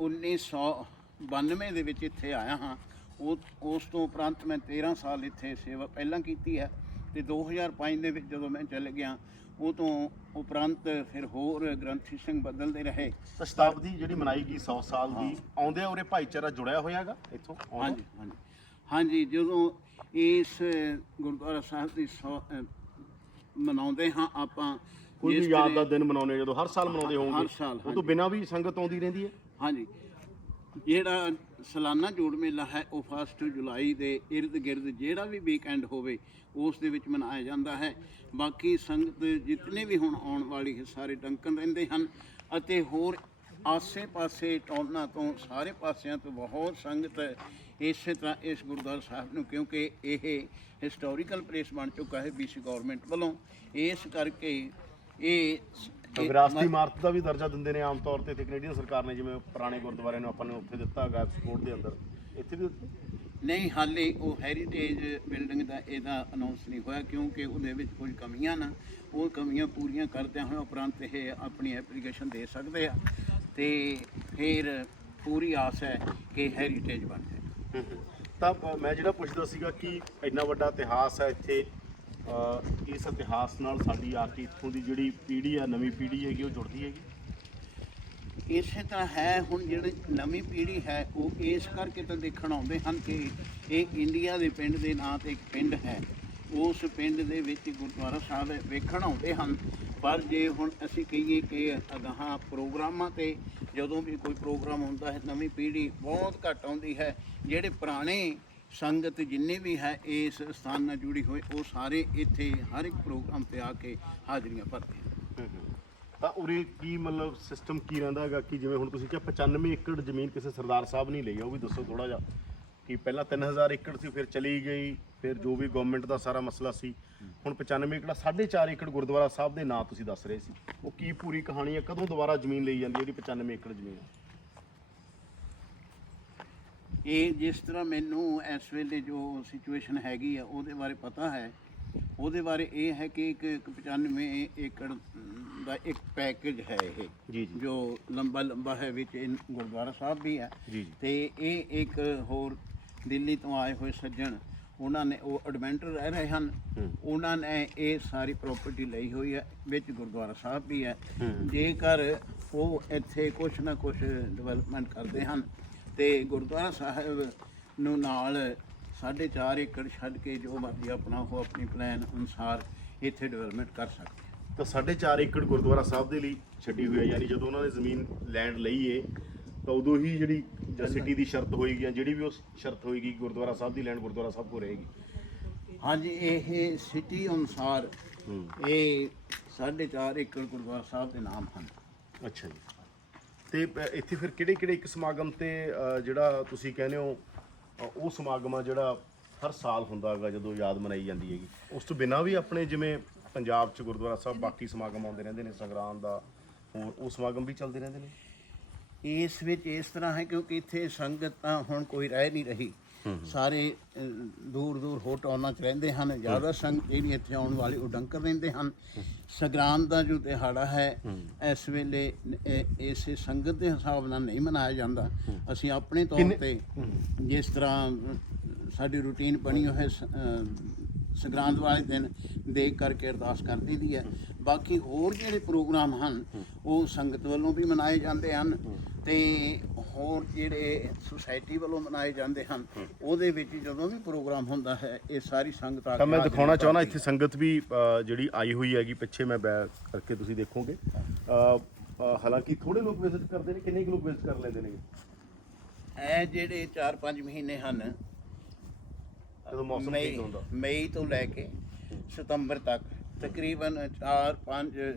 1992 ਦੇ ਵਿੱਚ ਇੱਥੇ ਆਇਆ ਹਾਂ। ਉਸ ਤੋਂ ਉਪਰੰਤ ਮੈਂ 13 ਸਾਲ ਇੱਥੇ ਸੇਵਾ ਪਹਿਲਾਂ ਕੀਤੀ ਹੈ, ਤੇ 2005 ਦੇ ਵਿੱਚ ਜਦੋਂ ਮੈਂ ਚਲੇ ਗਿਆ, ਉਹ ਤੋਂ ਉਪਰੰਤ ਫਿਰ ਹੋਰ ਗ੍ਰੰਥੀ ਸਿੰਘ ਬਦਲਦੇ ਰਹੇ। ਤਾਂ ਸ਼ਤਾਬਦੀ ਜਿਹੜੀ ਮਨਾਈ ਗਈ 100 ਸਾਲ ਦੀ, ਆਉਂਦੇ ਉਰੇ ਭਾਈਚਾਰਾ ਜੁੜਿਆ ਹੋਇਆਗਾ ਇੱਥੋਂ? ਹਾਂਜੀ ਹਾਂਜੀ ਹਾਂਜੀ। ਜਦੋਂ ਇਸ ਗੁਰਦੁਆਰਾ ਸਾਹਿਬ ਦੀ ਮਨਾਉਂਦੇ ਹਾਂ ਆਪਾਂ, ਕੋਈ ਵੀ ਜਿਸ ਯਾਦ ਦਾ ਤਰ੍ਹਾਂ- ਦਿਨ ਮਨਾਉਂਦੇ ਜਦੋਂ ਹਰ ਸਾਲ ਮਨਾਉਂਦੇ ਹੋਵੋਗੇ? ਹਰ ਸਾਲ, ਉਹ ਤੋਂ ਹਾਂਜੀ। ਬਿਨਾਂ ਵੀ ਸੰਗਤ ਆਉਂਦੀ ਰਹਿੰਦੀ ਹੈ? ਹਾਂਜੀ, ਜਿਹੜਾ ਸਾਲਾਨਾ ਜੋੜ ਮੇਲਾ ਹੈ ਉਹ 1 ਜੁਲਾਈ ਦੇ ਇਰਦ ਗਿਰਦ ਜਿਹੜਾ ਵੀ ਵੀਕਐਂਡ ਹੋਵੇ ਉਸ ਦੇ ਵਿੱਚ ਮਨਾਇਆ ਜਾਂਦਾ ਹੈ। ਬਾਕੀ ਸੰਗਤ ਜਿਤਨੇ ਵੀ ਹੁਣ ਆਉਣ ਵਾਲੀ ਹੈ ਸਾਰੇ ਡੰਕਨ ਰਹਿੰਦੇ ਹਨ, ਅਤੇ ਹੋਰ ਆਸੇ-ਪਾਸੇ ਟਾਊਨਾਂ ਤੋਂ ਸਾਰੇ ਪਾਸਿਆਂ ਤੋਂ ਬਹੁਤ ਸੰਗਤ ਇਸੇ ਤਰ੍ਹਾਂ ਇਸ ਗੁਰਦੁਆਰਾ ਸਾਹਿਬ ਨੂੰ, ਕਿਉਂਕਿ ਇਹ ਹਿਸਟੋਰੀਕਲ ਪਲੇਸ ਬਣ ਚੁੱਕਾ ਹੈ BC ਗਵਰਨਮੈਂਟ ਵੱਲੋਂ, ਇਸ ਕਰਕੇ ਇਹ ਵਿਰਾਸਤੀ ਇਮਾਰਤ ਦਾ ਵੀ ਦਰਜਾ ਦਿੰਦੇ ਨੇ ਆਮ ਤੌਰ ਤੇ ਇੱਥੇ ਕੈਨੇਡੀਅਨ ਸਰਕਾਰ ਨੇ, ਜਿਵੇਂ ਪੁਰਾਣੇ ਗੁਰਦੁਆਰੇ ਨੂੰ ਆਪਾਂ ਨੇ ਉੱਥੇ ਦਿੱਤਾ ਹੈਗਾ ਸਪੋਰਟ ਦੇ ਅੰਦਰ, ਇੱਥੇ ਵੀ ਨਹੀਂ, ਹਾਲੇ ਉਹ ਹੈਰੀਟੇਜ ਬਿਲਡਿੰਗ ਦਾ ਇਹਦਾ ਅਨਾਉਂਸ ਨਹੀਂ ਹੋਇਆ, ਕਿਉਂਕਿ ਉਹਦੇ ਵਿੱਚ ਕੁਝ ਕਮੀਆਂ ਨਾ, ਉਹ ਕਮੀਆਂ ਪੂਰੀਆਂ ਕਰਦਿਆਂ ਹੋਏ ਉਪਰੰਤ ਇਹ ਆਪਣੀ ਐਪਲੀਕੇਸ਼ਨ ਦੇ ਸਕਦੇ ਆ, ਤੇ ਫਿਰ ਪੂਰੀ ਆਸ ਹੈ ਕਿ ਹੈਰੀਟੇਜ ਬਣ ਜਾਏ। ਤਾਂ ਮੈਂ ਜਿਹੜਾ ਪੁੱਛਦਾ ਸੀਗਾ ਕਿ ਇੰਨਾ ਵੱਡਾ ਇਤਿਹਾਸ ਹੈ ਇੱਥੇ, ਇਸ ਇਤਿਹਾਸ ਨਾਲ ਸਾਡੀ ਆ ਕੇ ਇੱਥੋਂ ਦੀ ਜਿਹੜੀ ਪੀੜ੍ਹੀ ਹੈ, ਨਵੀਂ ਪੀੜ੍ਹੀ ਹੈਗੀ, ਉਹ ਜੁੜਦੀ ਹੈਗੀ? ਇਸੇ ਤਰ੍ਹਾਂ ਹੈ। ਹੁਣ ਜਿਹੜੀ ਨਵੀਂ ਪੀੜ੍ਹੀ ਹੈ ਉਹ ਇਸ ਕਰਕੇ ਤਾਂ ਦੇਖਣ ਆਉਂਦੇ ਹਨ ਕਿ ਇਹ ਇੰਡੀਆ ਦੇ ਪਿੰਡ ਦੇ ਨਾਂ 'ਤੇ ਇੱਕ ਪਿੰਡ ਹੈ, ਉਸ ਪਿੰਡ ਦੇ ਵਿੱਚ ਗੁਰਦੁਆਰਾ ਸਾਹਿਬ ਵੇਖਣ ਆਉਂਦੇ ਹਨ। ਪਰ ਜੇ ਹੁਣ ਅਸੀਂ ਕਹੀਏ ਕਿ ਅਗਾਹਾਂ ਪ੍ਰੋਗਰਾਮਾਂ 'ਤੇ ਜਦੋਂ ਵੀ ਕੋਈ ਪ੍ਰੋਗਰਾਮ ਹੁੰਦਾ ਹੈ, ਨਵੀਂ ਪੀੜ੍ਹੀ ਬਹੁਤ ਘੱਟ ਆਉਂਦੀ ਹੈ। ਜਿਹੜੇ ਪੁਰਾਣੇ ਸੰਗਤ ਜਿੰਨੇ ਵੀ ਹੈ ਇਸ ਸਥਾਨ ਨਾਲ ਜੁੜੀ ਹੋਈ, ਉਹ ਸਾਰੇ ਇੱਥੇ ਹਰ ਇੱਕ ਪ੍ਰੋਗਰਾਮ 'ਤੇ ਆ ਕੇ ਹਾਜ਼ਰੀਆਂ ਭਰਦੇ ਹਨ। ਤਾਂ ਉਰੇ ਕੀ ਮਤਲਬ ਸਿਸਟਮ ਕੀ ਰਹਿੰਦਾ ਹੈਗਾ ਕਿ ਜਿਵੇਂ ਹੁਣ ਤੁਸੀਂ ਕਿਹਾ 95 ਏਕੜ ਜ਼ਮੀਨ ਕਿਸੇ ਸਰਦਾਰ ਸਾਹਿਬ ਨਹੀਂ ਲਈ, ਉਹ ਵੀ ਦੱਸੋ ਥੋੜਾ ਜਿਹਾ, ਕਿ ਪਹਿਲਾਂ 3000 ਏਕੜ ਸੀ, ਫਿਰ ਚਲੀ ਗਈ, ਫਿਰ ਜੋ ਵੀ ਗਵਰਨਮੈਂਟ ਦਾ ਸਾਰਾ ਮਸਲਾ ਸੀ, ਹੁਣ 95 ਏਕੜ 4.5 ਏਕੜ ਗੁਰਦੁਆਰਾ ਸਾਹਿਬ ਦੇ ਨਾਂ ਤੁਸੀਂ ਦੱਸ ਰਹੇ ਸੀ, ਉਹ ਕੀ ਪੂਰੀ ਕਹਾਣੀ ਹੈ? ਕਦੋਂ ਦੁਬਾਰਾ ਜ਼ਮੀਨ ਲਈ ਜਾਂਦੀ ਹੈ ਜਿਹੜੀ 95 ਏਕੜ ਜ਼ਮੀਨ? ਇਹ ਜਿਸ ਤਰ੍ਹਾਂ ਮੈਨੂੰ ਇਸ ਵੇਲੇ ਜੋ ਸਿਚੁਏਸ਼ਨ ਹੈਗੀ ਆ ਉਹਦੇ ਬਾਰੇ ਪਤਾ ਹੈ, ਉਹਦੇ ਬਾਰੇ ਇਹ ਹੈ ਕਿ ਇੱਕ 95 ਏਕੜ ਦਾ ਇੱਕ ਪੈਕੇਜ ਹੈ ਇਹ, ਜੀ ਜੀ ਜੋ ਲੰਬਾ ਹੈ, ਵਿੱਚ ਗੁਰਦੁਆਰਾ ਸਾਹਿਬ ਵੀ ਹੈ, ਜੀ। ਤੇ ਇਹ ਇੱਕ ਹੋਰ ਦਿੱਲੀ ਤੋਂ ਆਏ ਹੋਏ ਸੱਜਣ, ਉਹਨਾਂ ਨੇ, ਉਹ ਐਡਵੈਂਟਰ ਰਹਿ ਰਹੇ ਹਨ, ਉਹਨਾਂ ਨੇ ਇਹ ਸਾਰੀ ਪ੍ਰਾਪਰਟੀ ਲਈ ਹੋਈ ਹੈ, ਵਿੱਚ ਗੁਰਦੁਆਰਾ ਸਾਹਿਬ ਵੀ ਹੈ। ਜੇਕਰ ਉਹ ਇੱਥੇ ਕੁਛ ਨਾ ਕੁਛ ਡਿਵੈਲਪਮੈਂਟ ਕਰਦੇ ਹਨ ਤੇ ਗੁਰਦੁਆਰਾ ਸਾਹਿਬ ਨੂੰ ਨਾਲ 4.5 ਏਕੜ ਛੱਡ ਕੇ ਜੋ ਮਰਜ਼ੀ ਆਪਣਾ ਉਹ ਆਪਣੀ ਪਲਾਨ ਅਨੁਸਾਰ ਇੱਥੇ ਡਿਵੈਲਪਮੈਂਟ ਕਰ ਸਕਦੇ। ਤਾਂ 4.5 ਏਕੜ ਗੁਰਦੁਆਰਾ ਸਾਹਿਬ ਦੇ ਲਈ ਛੱਡੀ ਹੋਈ ਹੈ, ਯਾਨੀ ਜਦੋਂ ਉਹਨਾਂ ਨੇ ਜ਼ਮੀਨ ਲੈਂਡ ਲਈ ਏ ਤਾਂ ਉਦੋਂ ਹੀ ਜਿਹੜੀ ਸਿਟੀ ਦੀ ਸ਼ਰਤ ਹੋਏਗੀ, ਜਾਂ ਜਿਹੜੀ ਵੀ ਉਹ ਸ਼ਰਤ ਹੋਏਗੀ ਗੁਰਦੁਆਰਾ ਸਾਹਿਬ ਦੀ ਲੈਂਡ ਗੁਰਦੁਆਰਾ ਸਾਹਿਬ ਕੋਲ ਰਹੇਗੀ। ਹਾਂਜੀ, ਇਹ ਸਿਟੀ ਅਨੁਸਾਰ ਇਹ 4.5 ਏਕੜ ਗੁਰਦੁਆਰਾ ਸਾਹਿਬ ਦੇ ਨਾਮ ਹਨ। ਅੱਛਾ ਜੀ। ਤੇ ਇੱਥੇ ਫਿਰ ਕਿਹੜੇ ਕਿਹੜੇ ਇੱਕ ਸਮਾਗਮ ਤੇ ਜਿਹੜਾ ਤੁਸੀਂ ਕਹਿੰਦੇ ਹੋ ਉਹ ਸਮਾਗਮ ਆ ਜਿਹੜਾ ਹਰ ਸਾਲ ਹੁੰਦਾ ਹੈਗਾ ਜਦੋਂ ਯਾਦ ਮਨਾਈ ਜਾਂਦੀ ਹੈਗੀ, ਉਸ ਤੋਂ ਬਿਨਾਂ ਵੀ ਆਪਣੇ ਜਿਵੇਂ ਪੰਜਾਬ 'ਚ ਗੁਰਦੁਆਰਾ ਸਾਹਿਬ ਬਾਕੀ ਸਮਾਗਮ ਆਉਂਦੇ ਰਹਿੰਦੇ ਨੇ, ਸੰਗਰਾਂਦ ਦਾ, ਹੋਰ ਉਹ ਸਮਾਗਮ ਵੀ ਚੱਲਦੇ ਰਹਿੰਦੇ ਨੇ? ਇਸ ਵਿੱਚ ਇਸ ਤਰ੍ਹਾਂ ਹੈ ਕਿਉਂਕਿ ਇੱਥੇ ਸੰਗਤ ਤਾਂ ਹੁਣ ਕੋਈ ਰਹਿ ਨਹੀਂ ਰਹੀ, ਸਾਰੇ ਦੂਰ ਦੂਰ ਹੋ ਟਾਊਨਾਂ 'ਚ ਰਹਿੰਦੇ ਹਨ। ਜ਼ਿਆਦਾ ਸੰਗਤ ਜਿਹੜੀ ਇੱਥੇ ਆਉਣ ਵਾਲੀ ਉਹ ਡੰਕਰ ਰਹਿੰਦੇ ਹਨ। ਸੰਗਰਾਂਦ ਦਾ ਜੋ ਦਿਹਾੜਾ ਹੈ ਇਸ ਵੇਲੇ ਇਸੇ ਸੰਗਤ ਦੇ ਹਿਸਾਬ ਨਾਲ ਨਹੀਂ ਮਨਾਇਆ ਜਾਂਦਾ। ਅਸੀਂ ਆਪਣੇ ਤੌਰ ਤੇ ਜਿਸ ਤਰ੍ਹਾਂ ਸਾਡੀ ਰੂਟੀਨ ਬਣੀ ਹੋਈ ਹੈ, ਸੰਗਰਾਂਦ ਵਾਲੇ ਦਿਨ ਦੇਖ ਕਰਕੇ ਅਰਦਾਸ ਕਰ ਦਈਦੀ ਹੈ। ਬਾਕੀ ਹੋਰ ਜਿਹੜੇ ਪ੍ਰੋਗਰਾਮ ਹਨ ਉਹ ਸੰਗਤ ਵੱਲੋਂ ਵੀ ਮਨਾਏ ਜਾਂਦੇ ਹਨ, ਤੇ ਹੋਰ ਜਿਹੜੇ ਸੁਸਾਇਟੀ ਵੱਲੋਂ ਮਨਾਏ ਜਾਂਦੇ ਹਨ ਉਹਦੇ ਵਿੱਚ ਜਦੋਂ ਵੀ ਪ੍ਰੋਗਰਾਮ ਹੁੰਦਾ ਹੈ ਇਹ ਸਾਰੀ ਸੰਗਤ ਆ ਕੇ। ਤਾਂ ਮੈਂ ਦਿਖਾਉਣਾ ਚਾਹੁੰਦਾ ਇੱਥੇ ਸੰਗਤ ਵੀ ਜਿਹੜੀ ਆਈ ਹੋਈ ਹੈਗੀ, ਪਿੱਛੇ ਮੈਂ ਬੈਕ ਕਰਕੇ ਤੁਸੀਂ ਦੇਖੋਗੇ। ਹਾਲਾਂਕਿ ਥੋੜੇ ਲੋਕ ਵਿਜ਼ਿਟ ਕਰਦੇ ਨੇ, ਕਿੰਨੇ ਕੁ ਲੋਕ ਵਿਜ਼ਿਟ ਕਰ ਲੈਂਦੇ ਨੇ? ਇਹ ਜਿਹੜੇ 4-5 ਮਹੀਨੇ ਹਨ, ਜਦੋਂ ਮੌਸਮ ਠੀਕ ਹੁੰਦਾ, ਮਈ ਤੋਂ ਲੈ ਕੇ ਸਤੰਬਰ ਤੱਕ ਤਕਰੀਬਨ 4-5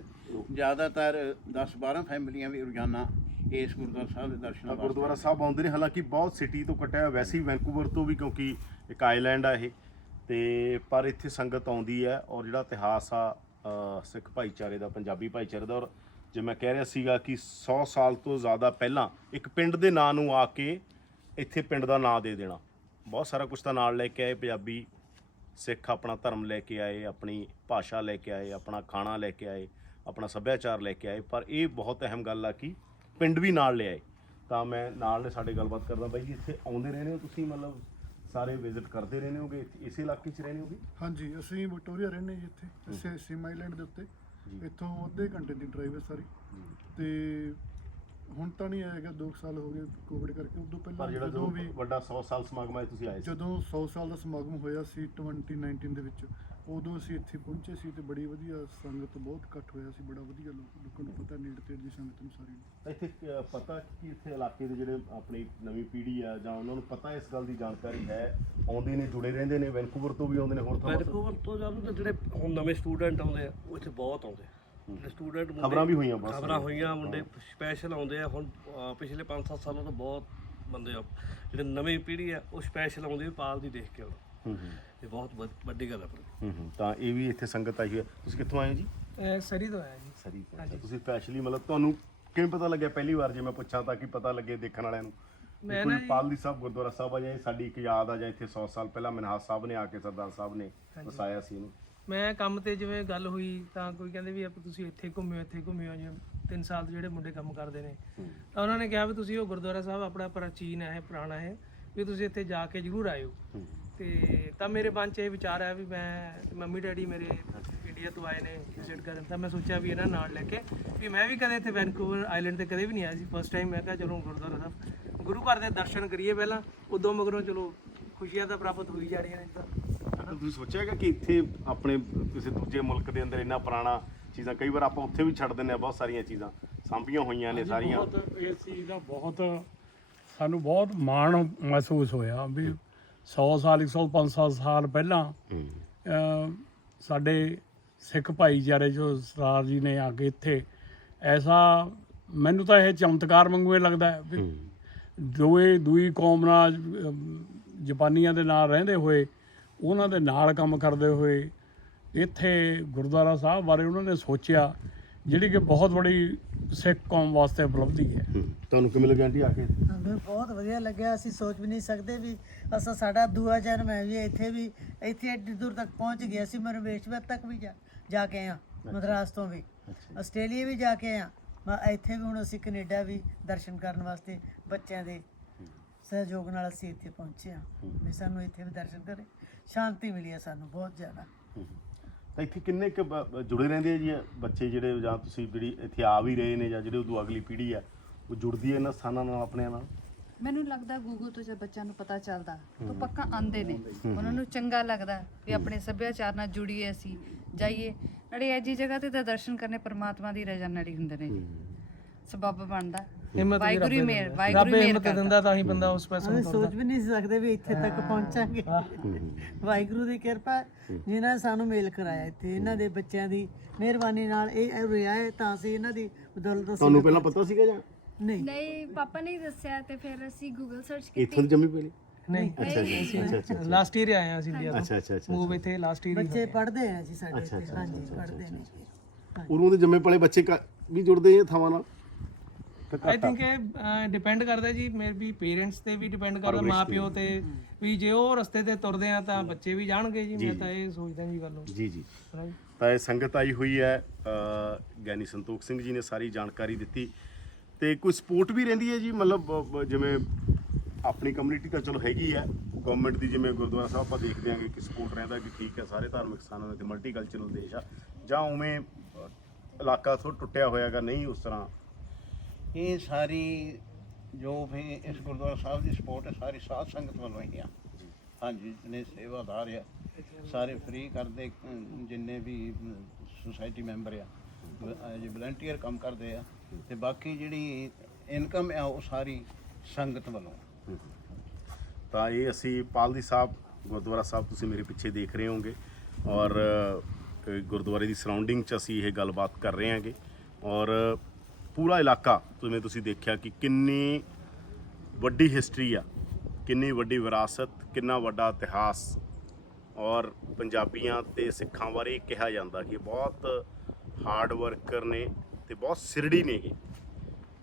ਜ਼ਿਆਦਾਤਰ 10-12 ਫੈਮਲੀਆਂ ਵੀ ਰੋਜ਼ਾਨਾ ਇਸ ਗੁਰਦੁਆਰਾ ਸਾਹਿਬ ਦੇ ਦਰਸ਼ਨਾਂ ਵਾਸਤੇ ਗੁਰਦੁਆਰਾ ਸਾਹਿਬ ਆਉਂਦੇ ਨੇ। ਹਾਲਾਂਕਿ ਬਹੁਤ ਸਿਟੀ ਤੋਂ ਕੱਟਿਆ, ਵੈਸੇ ਹੀ ਵੈਂਕੂਵਰ ਤੋਂ ਵੀ, ਕਿਉਂਕਿ ਇੱਕ ਆਈਲੈਂਡ ਆ ਇਹ, ਤੇ ਪਰ ਇੱਥੇ ਸੰਗਤ ਆਉਂਦੀ ਹੈ। ਔਰ ਜਿਹੜਾ ਇਤਿਹਾਸ ਆ ਸਿੱਖ ਭਾਈਚਾਰੇ ਦਾ, ਪੰਜਾਬੀ ਭਾਈਚਾਰੇ ਦਾ, ਔਰ ਜਿਵੇਂ ਮੈਂ ਕਹਿ ਰਿਹਾ ਸੀਗਾ ਕਿ 100 ਸਾਲ ਤੋਂ ਜ਼ਿਆਦਾ ਪਹਿਲਾਂ ਇੱਕ ਪਿੰਡ ਦੇ ਨਾਂ ਨੂੰ ਆ ਕੇ ਇੱਥੇ ਪਿੰਡ ਦਾ ਨਾਂ ਦੇ ਦੇਣਾ। ਬਹੁਤ ਸਾਰਾ ਕੁਝ ਤਾਂ ਨਾਲ ਲੈ ਕੇ ਆਏ ਪੰਜਾਬੀ ਸਿੱਖ, ਆਪਣਾ ਧਰਮ ਲੈ ਕੇ ਆਏ, ਆਪਣੀ ਭਾਸ਼ਾ ਲੈ ਕੇ ਆਏ, ਆਪਣਾ ਖਾਣਾ ਲੈ ਕੇ ਆਏ, ਆਪਣਾ ਸੱਭਿਆਚਾਰ ਲੈ ਕੇ ਆਏ, ਪਰ ਇਹ ਬਹੁਤ ਅਹਿਮ ਗੱਲ ਆ ਕਿ ਪਿੰਡ ਵੀ ਨਾਲ ਲਿਆਏ। ਤਾਂ ਮੈਂ ਨਾਲ ਨੇ ਸਾਡੇ ਗੱਲਬਾਤ ਕਰਦਾ। ਬਾਈ ਜੀ, ਇੱਥੇ ਆਉਂਦੇ ਰਹਿੰਦੇ ਹੋ ਤੁਸੀਂ, ਮਤਲਬ ਸਾਰੇ ਵਿਜ਼ਿਟ ਕਰਦੇ ਰਹਿੰਦੇ ਹੋਗੇ, ਇਸੇ ਇਲਾਕੇ 'ਚ ਰਹਿੰਦੇ ਹੋਗੇ? ਹਾਂਜੀ, ਅਸੀਂ ਵਿਕਟੋਰੀਆ ਰਹਿੰਦੇ ਜੀ ਇੱਥੇ ਸਿਮ ਆਈਲੈਂਡ ਦੇ ਉੱਤੇ। ਇੱਥੋਂ ਅੱਧੇ ਘੰਟੇ ਦੀ ਡਰਾਈਵ ਹੈ ਸਾਰੀ। ਤੇ ਹੁਣ ਤਾਂ ਨਹੀਂ ਆਏਗਾ, 2 ਸਾਲ ਹੋ ਗਏ ਕੋਵਿਡ ਕਰਕੇ। ਉਦੋਂ ਪਰ ਪਹਿਲਾਂ ਜਿਹੜਾ ਜਦੋਂ ਵੀ ਵੱਡਾ 100 ਸਾਲ ਸਮਾਗਮ ਹੈ ਤੁਸੀਂ ਆਏ ਸੀ, ਜਦੋਂ 100 ਸਾਲ ਦਾ ਸਮਾਗਮ ਹੋਇਆ ਸੀ 2019 ਦੇ ਵਿੱਚ, ਉਦੋਂ ਅਸੀਂ ਇੱਥੇ ਪਹੁੰਚੇ ਸੀ ਤੇ ਬੜੀ ਵਧੀਆ ਸੰਗਤ, ਬਹੁਤ ਇਕੱਠ ਹੋਇਆ ਸੀ, ਬੜਾ ਵਧੀਆ ਲੋਕਾਂ ਨੂੰ ਪਤਾ ਨੇੜੇ ਤੇੜੇ ਦੀ ਸੰਗਤ ਨੂੰ ਸਾਰੀ ਨੂੰ। ਤਾਂ ਇੱਥੇ ਪਤਾ ਕਿ ਇੱਥੇ ਇਲਾਕੇ ਦੇ ਜਿਹੜੇ ਆਪਣੀ ਨਵੀਂ ਪੀੜ੍ਹੀ ਆ ਜਾਂ ਉਹਨਾਂ ਨੂੰ ਪਤਾ ਇਸ ਗੱਲ ਦੀ ਜਾਣਕਾਰੀ ਹੈ, ਆਉਂਦੇ ਨੇ, ਜੁੜੇ ਰਹਿੰਦੇ ਨੇ, ਵੈਨਕੂਵਰ ਤੋਂ ਵੀ ਆਉਂਦੇ ਨੇ, ਹੋਰ ਥਾਵਾਂ ਤੋਂ? ਵੈਨਕੂਵਰ ਤੋਂ ਜਾਨੂੰ ਤਾਂ ਜਿਹੜੇ ਹੁਣ ਨਵੇਂ ਸਟੂਡੈਂਟ ਆਉਂਦੇ ਆ ਉਹ ਇੱਥੇ ਬਹੁਤ ਆਉਂਦੇ ਆ। ਸਟੂਡੈਂਟ ਖਬਰਾਂ ਵੀ ਹੋਈਆਂ, ਬਹੁਤ ਖਬਰਾਂ ਹੋਈਆਂ, ਮੁੰਡੇ ਸਪੈਸ਼ਲ ਆਉਂਦੇ ਆ। ਹੁਣ ਪਿਛਲੇ 5-7 ਸਾਲਾਂ ਤੋਂ ਬਹੁਤ ਬੰਦੇ ਆ ਜਿਹੜੇ ਨਵੀਂ ਪੀੜ੍ਹੀ ਆ ਉਹ ਸਪੈਸ਼ਲ ਆਉਂਦੇ ਆ ਪਾਲ ਦੀ ਦੇਖ ਕੇ ਆਉਣਾ। ਇਹ ਬਹੁਤ ਵੱਡੀ ਗੱਲ ਹੈ। ਤਾਂ ਇਹ ਵੀ ਇੱਥੇ ਸੰਗਤ ਆਈ ਹੈ। ਤੁਸੀਂ ਕਿੱਥੋਂ ਆਏ ਹੋ ਜੀ? ਸਰੀ ਤੋਂ ਆਇਆ ਜੀ। ਸਰੀ ਤੋਂ। ਤੁਸੀਂ ਸਪੈਸ਼ਲੀ, ਮਤਲਬ ਤੁਹਾਨੂੰ ਕਿਵੇਂ ਪਤਾ ਲੱਗਿਆ ਪਹਿਲੀ ਵਾਰ, ਜੇ ਮੈਂ ਪੁੱਛਾਂ ਤਾਂ ਕਿ ਪਤਾ ਲੱਗੇ ਦੇਖਣ ਵਾਲਿਆਂ ਨੂੰ? ਮੈਂ ਕੋਈ ਨਾ ਜੀ- ਪਾਲਦੀ ਸਾਹਿਬ ਗੁਰਦੁਆਰਾ ਸਾਹਿਬ ਆ, ਜਾਂ ਸਾਡੀ ਇੱਕ ਯਾਦ ਆ, ਜਾਂ ਇੱਥੇ 100 ਸਾਲ ਪਹਿਲਾਂ ਮਨਹਾਸ ਸਾਹਿਬ ਨੇ ਆ ਕੇ ਸਰਦਾਰ ਸਾਹਿਬ ਨੇ ਵਸਾਇਆ ਸੀ ਇਹਨੂੰ? ਮੈਂ ਕੰਮ ਤੇ ਜਿਵੇਂ ਗੱਲ ਹੋਈ ਤਾਂ ਕੋਈ ਕਹਿੰਦੇ ਵੀ ਆਪਾਂ ਤੁਸੀਂ ਇੱਥੇ ਘੁੰਮਿਓ ਜਿਵੇਂ 3 ਸਾਲ ਤੋਂ ਜਿਹੜੇ ਮੁੰਡੇ ਕੰਮ ਕਰਦੇ ਨੇ, ਤਾਂ ਉਹਨਾਂ ਨੇ ਕਿਹਾ ਵੀ ਤੁਸੀਂ ਉਹ ਗੁਰਦੁਆਰਾ ਸਾਹਿਬ ਆਪਣਾ ਪ੍ਰਾਚੀਨ ਹੈ, ਪੁਰਾਣਾ ਹੈ, ਵੀ ਤੁਸੀਂ ਇੱਥੇ ਜਾ ਕੇ ਜ਼ਰੂਰ ਆਇਓ। ਤੇ ਤਾਂ ਮੇਰੇ ਮਨ 'ਚ ਇਹ ਵਿਚਾਰ ਹੈ ਵੀ ਮੈਂ, ਮੰਮੀ ਡੈਡੀ ਮੇਰੇ ਇੰਡੀਆ ਤੋਂ ਆਏ ਨੇ ਵਿਜ਼ਿਟ ਕਰਨ, ਤਾਂ ਮੈਂ ਸੋਚਿਆ ਵੀ ਇਹਨਾਂ ਨਾਲ ਲੈ ਕੇ, ਵੀ ਮੈਂ ਵੀ ਕਦੇ ਇੱਥੇ ਵੈਨਕੂਵਰ ਆਈਲੈਂਡ ਤੇ ਕਦੇ ਵੀ ਨਹੀਂ ਆਇਆ ਸੀ, ਫਸਟ ਟਾਈਮ। ਮੈਂ ਕਿਹਾ ਚਲੋ ਗੁਰਦੁਆਰਾ ਸਾਹਿਬ, ਗੁਰੂ ਘਰ ਦੇ ਦਰਸ਼ਨ ਕਰੀਏ ਪਹਿਲਾਂ, ਉਦੋਂ ਮਗਰੋਂ ਚਲੋ ਖੁਸ਼ੀਆਂ ਤਾਂ ਪ੍ਰਾਪਤ ਹੋਈ ਜਾ ਰਹੀਆਂ ਨੇ। ਤਾਂ ਤੁਸੀਂ ਸੋਚਿਆ ਹੈਗਾ ਕਿ ਇੱਥੇ ਆਪਣੇ ਕਿਸੇ ਦੂਜੇ ਮੁਲਕ ਦੇ ਅੰਦਰ ਇੰਨਾ ਪੁਰਾਣਾ ਚੀਜ਼ਾਂ, ਕਈ ਵਾਰ ਆਪਾਂ ਉੱਥੇ ਵੀ ਛੱਡ ਦਿੰਦੇ ਆ, ਬਹੁਤ ਸਾਰੀਆਂ ਚੀਜ਼ਾਂ ਸਾਂਭੀਆਂ ਹੋਈਆਂ ਨੇ ਸਾਰੀਆਂ। ਬਹੁਤ ਇਸ ਚੀਜ਼ ਦਾ ਬਹੁਤ ਸਾਨੂੰ ਬਹੁਤ ਮਾਣ ਮਹਿਸੂਸ ਹੋਇਆ ਵੀ 100 ਸਾਲ 105 ਸਾਲ ਪਹਿਲਾਂ ਸਾਡੇ ਸਿੱਖ ਭਾਈਚਾਰੇ ਜੋ ਸਰਦਾਰ ਜੀ ਨੇ ਆ ਕੇ ਇੱਥੇ, ਐਸਾ ਮੈਨੂੰ ਤਾਂ ਇਹ ਚਮਤਕਾਰ ਵਾਂਗੂ ਇਹ ਲੱਗਦਾ ਹੈ ਵੀ ਦੂਈ ਕੌਮ ਨਾਲ, ਜਾਪਾਨੀਆਂ ਦੇ ਨਾਲ ਰਹਿੰਦੇ ਹੋਏ, ਉਹਨਾਂ ਦੇ ਨਾਲ ਕੰਮ ਕਰਦੇ ਹੋਏ, ਇੱਥੇ ਗੁਰਦੁਆਰਾ ਸਾਹਿਬ ਬਾਰੇ ਉਹਨਾਂ ਨੇ ਸੋਚਿਆ, ਜਿਹੜੀ ਕਿ ਬਹੁਤ ਬੜੀ ਸਿੱਖ ਕੌਮ ਵਾਸਤੇ ਉਪਲਬਧੀ ਹੈ। ਤੁਹਾਨੂੰ ਕਿਵੇਂ ਲੱਗਿਆ ਆਂਟੀ ਆ ਕੇ? ਸਾਨੂੰ ਬਹੁਤ ਵਧੀਆ ਲੱਗਿਆ। ਅਸੀਂ ਸੋਚ ਵੀ ਨਹੀਂ ਸਕਦੇ ਵੀ ਸਾਡਾ ਦੂਆ ਜਨਮ ਹੈ ਜੀ। ਇੱਥੇ ਐਡੀ ਦੂਰ ਤੱਕ ਪਹੁੰਚ ਗਿਆ ਸੀ। ਮੈਂ ਰਮੇਸ਼ਵਰ ਤੱਕ ਵੀ ਜਾ ਕੇ ਆਇਆ, ਮਦਰਾਸ ਤੋਂ ਵੀ, ਆਸਟ੍ਰੇਲੀਆ ਵੀ ਜਾ ਕੇ ਆਇਆ। ਇੱਥੇ ਵੀ ਹੁਣ ਅਸੀਂ ਕੈਨੇਡਾ ਵੀ ਦਰਸ਼ਨ ਕਰਨ ਵਾਸਤੇ ਬੱਚਿਆਂ ਦੇ ਸਹਿਯੋਗ ਨਾਲ ਅਸੀਂ ਇੱਥੇ ਪਹੁੰਚੇ ਹਾਂ ਵੀ ਸਾਨੂੰ ਇੱਥੇ ਵੀ ਦਰਸ਼ਨ ਕਰੇ, ਸ਼ਾਂਤੀ ਮਿਲੀ ਹੈ ਸਾਨੂੰ ਬਹੁਤ ਜ਼ਿਆਦਾ। ਤਾਂ ਇੱਥੇ ਕਿੰਨੇ ਕੁ ਜੁੜੇ ਰਹਿੰਦੇ ਆ ਜੀ ਬੱਚੇ, ਜਿਹੜੇ ਜਾਂ ਤੁਸੀਂ ਜਿਹੜੀ ਇੱਥੇ ਆ ਵੀ ਰਹੇ ਨੇ, ਜਾਂ ਜਿਹੜੇ ਉਦੋਂ ਅਗਲੀ ਪੀੜ੍ਹੀ ਆ ਉਹ ਜੁੜਦੀ ਹੈ ਇਹਨਾਂ ਸਥਾਨਾਂ ਨਾਲ, ਆਪਣਿਆਂ ਨਾਲ? ਮੈਨੂੰ ਲੱਗਦਾ ਗੂਗਲ ਤੋਂ ਜਦ ਬੱਚਿਆਂ ਨੂੰ ਪਤਾ ਚੱਲਦਾ ਤਾਂ ਪੱਕਾ ਆਉਂਦੇ ਨੇ, ਉਹਨਾਂ ਨੂੰ ਚੰਗਾ ਲੱਗਦਾ ਵੀ ਆਪਣੇ ਸੱਭਿਆਚਾਰ ਨਾਲ ਜੁੜੀਏ, ਅਸੀਂ ਜਾਈਏ। ਨਾਲੇ ਐਜੀ ਜਗ੍ਹਾ ਤੇ ਤਾਂ ਦਰਸ਼ਨ ਕਰਨੇ ਪਰਮਾਤਮਾ ਦੀ ਰਜ਼ਾ ਨਾਲ ਹੀ ਹੁੰਦੇ ਨੇ, ਸਬੱਬ ਬਣਦਾ। ਵਾਹਿਗੁਰੂ ਹੀ ਮਿਹਰ, ਵਾਹਿਗੁਰੂ ਹੀ ਮਿਹਰ ਦਿੰਦਾ, ਤਾਂ ਹੀ ਬੰਦਾ ਉਸ ਪਾਸੇ ਅਸੀਂ ਸੋਚ ਵੀ ਨਹੀਂ ਸਕਦੇ ਵੀ ਇੱਥੇ ਤੱਕ ਪਹੁੰਚਾਂਗੇ। ਵਾਹਿਗੁਰੂ ਦੀ ਕਿਰਪਾ, ਜਿਨ੍ਹਾਂ ਨੇ ਸਾਨੂੰ ਮੇਲ ਕਰਾਇਆ ਇੱਥੇ, ਇਹਨਾਂ ਦੇ ਬੱਚਿਆਂ ਦੀ ਮਿਹਰਬਾਨੀ ਨਾਲ ਇਹ ਰਿਹਾ ਹੈ, ਤਾਂ ਅਸੀਂ ਇਹਨਾਂ ਦੀ ਬਦੌਲਤ। ਤੁਹਾਨੂੰ ਪਹਿਲਾਂ ਪਤਾ ਸੀਗਾ ਜਾਂ ਨਹੀਂ? ਪਾਪਾ ਨੇ ਦੱਸਿਆ ਤੇ ਫਿਰ ਅਸੀਂ ਗੂਗਲ ਸਰਚ ਕੀਤੀ। ਇੱਥੋਂ ਦੀ ਜੰਮੀ ਪਈ? ਨਹੀਂ, ਲਾਸਟ ਈਅਰ ਆਏ ਹਾਂ ਅਸੀਂ ਇੰਡੀਆ ਤੋਂ। ਅੱਛਾ। ਮੂਵ ਇੱਥੇ ਲਾਸਟ ਈਅਰ ਬੱਚੇ ਪੜ੍ਹਦੇ ਆ ਜੀ ਸਾਡੇ ਇੱਥੇ। ਹਾਂਜੀ, ਪੜ੍ਹਦੇ ਨੇ। ਉਰੋਂ ਦੇ ਜੰਮੇ ਪਲੇ ਬੱਚੇ ਵੀ ਜੁੜਦੇ ਆ ਥਾਵਾਂ ਨਾਲ? ਆਈ ਥਿੰਕ ਇਹ ਡਿਪੈਂਡ ਕਰਦਾ ਜੀ, ਮੇਰੇ ਵੀ ਪੇਰੈਂਟਸ ਤੇ ਵੀ ਡਿਪੈਂਡ ਕਰਦਾ, ਮਾਂ ਪਿਓ ਤੇ ਵੀ। ਜੇ ਉਹ ਰਸਤੇ ਤੇ ਤੁਰਦੇ ਆ ਤਾਂ ਬੱਚੇ ਵੀ ਜਾਣਗੇ ਜੀ। ਮੈਂ ਤਾਂ ਇਹ ਸੋਚਦਾ ਜੀ ਗੱਲ। ਜੀ। ਤਾਂ ਇਹ ਸੰਗਤ ਆਈ ਹੋਈ ਹੈ, ਗਿਆਨੀ ਸੰਤੋਖ ਸਿੰਘ ਜੀ ਨੇ ਸਾਰੀ ਜਾਣਕਾਰੀ ਦਿੱਤੀ। ਤੇ ਕੋਈ ਸਪੋਰਟ ਵੀ ਰਹਿੰਦੀ ਹੈ ਜੀ, ਮਤਲਬ ਜਿਵੇਂ ਆਪਣੀ ਕਮਿਊਨਿਟੀ ਤਾਂ ਚਲੋ ਹੈਗੀ ਹੈ, ਗਵਰਨਮੈਂਟ ਦੀ ਜਿਵੇਂ ਗੁਰਦੁਆਰਾ ਸਾਹਿਬ ਆਪਾਂ ਦੇਖਦੇ ਆਂਗੇ ਕਿ ਸਪੋਰਟ ਰਹਿੰਦਾ ਕਿ ਠੀਕ ਹੈ, ਸਾਰੇ ਧਾਰਮਿਕ ਸਥਾਨਾਂ ਦੇ ਮਲਟੀਕਲਚਰਲ ਦੇਸ਼ ਆ, ਜਾਂ ਉਵੇਂ ਇਲਾਕਾ ਥੋੜ੍ਹਾ ਟੁੱਟਿਆ ਹੋਇਆਗਾ, ਨਹੀਂ ਉਸ ਤਰ੍ਹਾਂ? ਇਹ ਸਾਰੀ ਜੋ ਵੀ ਇਸ ਗੁਰਦੁਆਰਾ ਸਾਹਿਬ ਦੀ ਸਪੋਰਟ ਹੈ, ਸਾਰੀ ਸਾਧ ਸੰਗਤ ਵੱਲੋਂ ਹੀ ਆ। ਹਾਂਜੀ, ਜਿੰਨੇ ਸੇਵਾਦਾਰ ਆ ਸਾਰੇ ਫ੍ਰੀ ਕਰਦੇ, ਜਿੰਨੇ ਵੀ ਸੁਸਾਇਟੀ ਮੈਂਬਰ ਆ ਜੇ ਵਲੰਟੀਅਰ ਕੰਮ ਕਰਦੇ ਆ, ਤੇ ਬਾਕੀ ਜਿਹੜੀ ਇਨਕਮ ਆ ਉਹ ਸਾਰੀ ਸੰਗਤ ਵੱਲੋਂ। ਤਾਂ ਇਹ ਅਸੀਂ ਪਾਲਦੀ ਸਾਹਿਬ ਗੁਰਦੁਆਰਾ ਸਾਹਿਬ ਤੁਸੀਂ ਮੇਰੇ ਪਿੱਛੇ ਦੇਖ ਰਹੇ ਹੋਗੇ, ਔਰ ਗੁਰਦੁਆਰੇ ਦੀ ਸਰਾਊਂਡਿੰਗ 'ਚ ਅਸੀਂ ਇਹ ਗੱਲਬਾਤ ਕਰ ਰਹੇ ਹਾਂਗੇ। ਔਰ ਪੂਰਾ ਇਲਾਕਾ ਜਿਵੇਂ ਤੁਸੀਂ ਦੇਖਿਆ ਕਿ ਕਿੰਨੀ ਵੱਡੀ ਹਿਸਟਰੀ ਆ, ਕਿੰਨੀ ਵੱਡੀ ਵਿਰਾਸਤ, ਕਿੰਨਾ ਵੱਡਾ ਇਤਿਹਾਸ। ਔਰ ਪੰਜਾਬੀਆਂ ਤੇ ਸਿੱਖਾਂ ਬਾਰੇ ਕਿਹਾ ਜਾਂਦਾ ਕਿ ਬਹੁਤ ਹਾਰਡ ਵਰਕਰ ਨੇ, ਤੇ ਬਹੁਤ ਸਿਰੜੀ ਨੇਗੇ।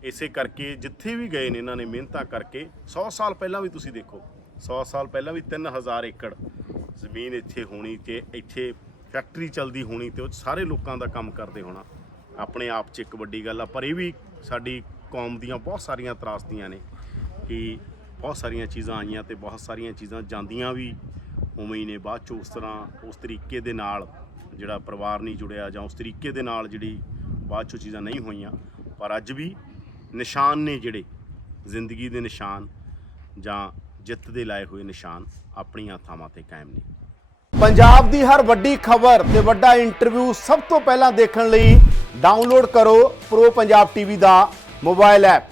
ਇਸੇ ਕਰਕੇ ਜਿੱਥੇ ਵੀ ਗਏ ਨੇ ਇਹਨਾਂ ਨੇ ਮਿਹਨਤਾਂ ਕਰਕੇ 100 ਸਾਲ ਪਹਿਲਾਂ ਵੀ ਤੁਸੀਂ ਦੇਖੋ 100 ਸਾਲ ਪਹਿਲਾਂ ਵੀ 3000 ਏਕੜ ਜ਼ਮੀਨ ਇੱਥੇ ਹੋਣੀ ਤੇ ਇੱਥੇ ਫੈਕਟਰੀ ਚੱਲਦੀ ਹੋਣੀ ਤੇ ਉਹ 'ਚ ਸਾਰੇ ਲੋਕਾਂ ਦਾ ਕੰਮ ਕਰਦੇ ਹੋਣਾ ਆਪਣੇ ਆਪ 'ਚ ਇੱਕ ਵੱਡੀ ਗੱਲ ਆ। ਪਰ ਇਹ ਵੀ ਸਾਡੀ ਕੌਮ ਦੀਆਂ ਬਹੁਤ ਸਾਰੀਆਂ ਤਰਾਸਦੀਆਂ ਨੇ ਕਿ ਬਹੁਤ ਸਾਰੀਆਂ ਚੀਜ਼ਾਂ ਆਈਆਂ ਤੇ ਬਹੁਤ ਸਾਰੀਆਂ ਚੀਜ਼ਾਂ ਜਾਂਦੀਆਂ ਵੀ ਉਵੇਂ ਹੀ ਨੇ। ਬਾਅਦ 'ਚ ਉਸ ਤਰ੍ਹਾਂ ਉਸ ਤਰੀਕੇ ਦੇ ਨਾਲ ਜਿਹੜਾ ਪਰਿਵਾਰ ਨਹੀਂ ਜੁੜਿਆ ਜਾਂ ਉਸ ਤਰੀਕੇ ਦੇ ਨਾਲ ਜਿਹੜੀ ਬਾਅਦ 'ਚੋਂ ਚੀਜ਼ਾਂ ਨਹੀਂ ਹੋਈਆਂ। ਪਰ ਅੱਜ ਵੀ ਨਿਸ਼ਾਨ ਨੇ ਜਿਹੜੇ ਜ਼ਿੰਦਗੀ ਦੇ ਨਿਸ਼ਾਨ ਜਾਂ ਜਿੱਤ ਦੇ ਲਾਏ ਹੋਏ ਨਿਸ਼ਾਨ ਆਪਣੀਆਂ ਥਾਵਾਂ ਤੇ ਕਾਇਮ ਨੇ। ਪੰਜਾਬ ਦੀ ਹਰ ਵੱਡੀ ਖਬਰ ਤੇ ਵੱਡਾ ਇੰਟਰਵਿਊ ਸਭ ਤੋਂ ਪਹਿਲਾਂ ਦੇਖਣ ਲਈ ਡਾਊਨਲੋਡ ਕਰੋ ਪ੍ਰੋ ਪੰਜਾਬ ਟੀਵੀ ਦਾ ਮੋਬਾਈਲ ਐਪ।